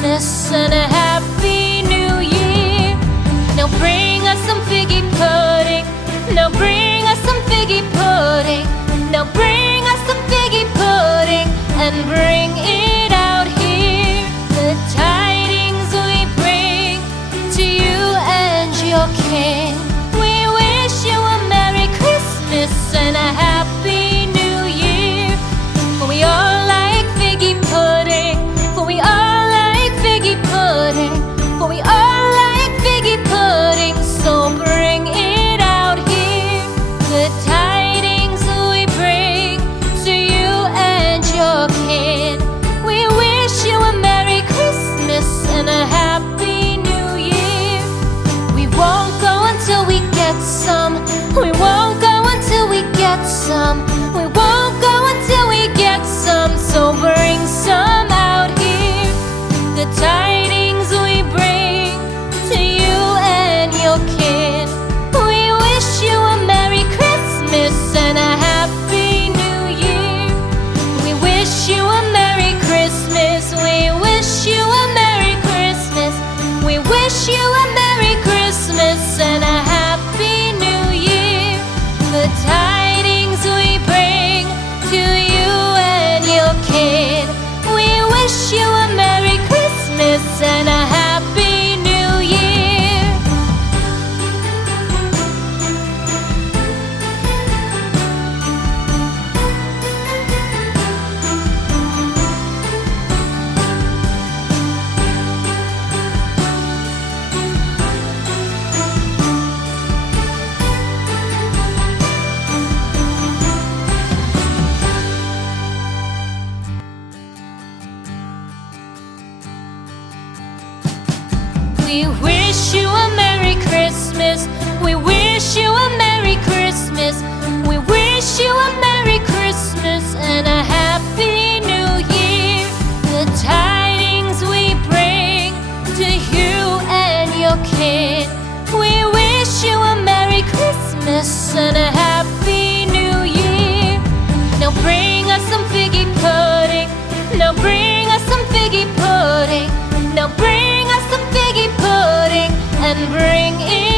Christmas and a Happy New Year. Now bring us some figgy pudding. Now bring us some figgy pudding. Now bring us some figgy pudding and bring it out here. The tidings we bring to you and your king. We wish you a Merry Christmas and a Happy New Year. For we all like figgy pudding. For we all like figgy pudding. For we all like figgy pudding. So bring it out here. The tidings we bring to you and your kin. We wish you a Merry Christmas and a Happy New Year. We won't go until we get some. We won't go until we get some. We won't go until we get some. So bring some out here. The tidings we bring to you and your kin. We wish you a Merry Christmas and a Happy New Year. We wish you a Merry Christmas. We wish you a Merry Christmas. We wish you a Merry Christmas and a Happy New Year. The tidings we bring to you and your kin. We wish you a Merry Christmas and a Happy New Year. We wish you a Merry Christmas. We wish you a Merry Christmas. We wish you a Merry Christmas and a Happy New Year. The tidings we bring to you and your kin. We wish you a Merry Christmas and a Happy New Year. Now bring us some figgy pudding. Now bring us some figgy pudding. Now bring us some figgy pudding and bring it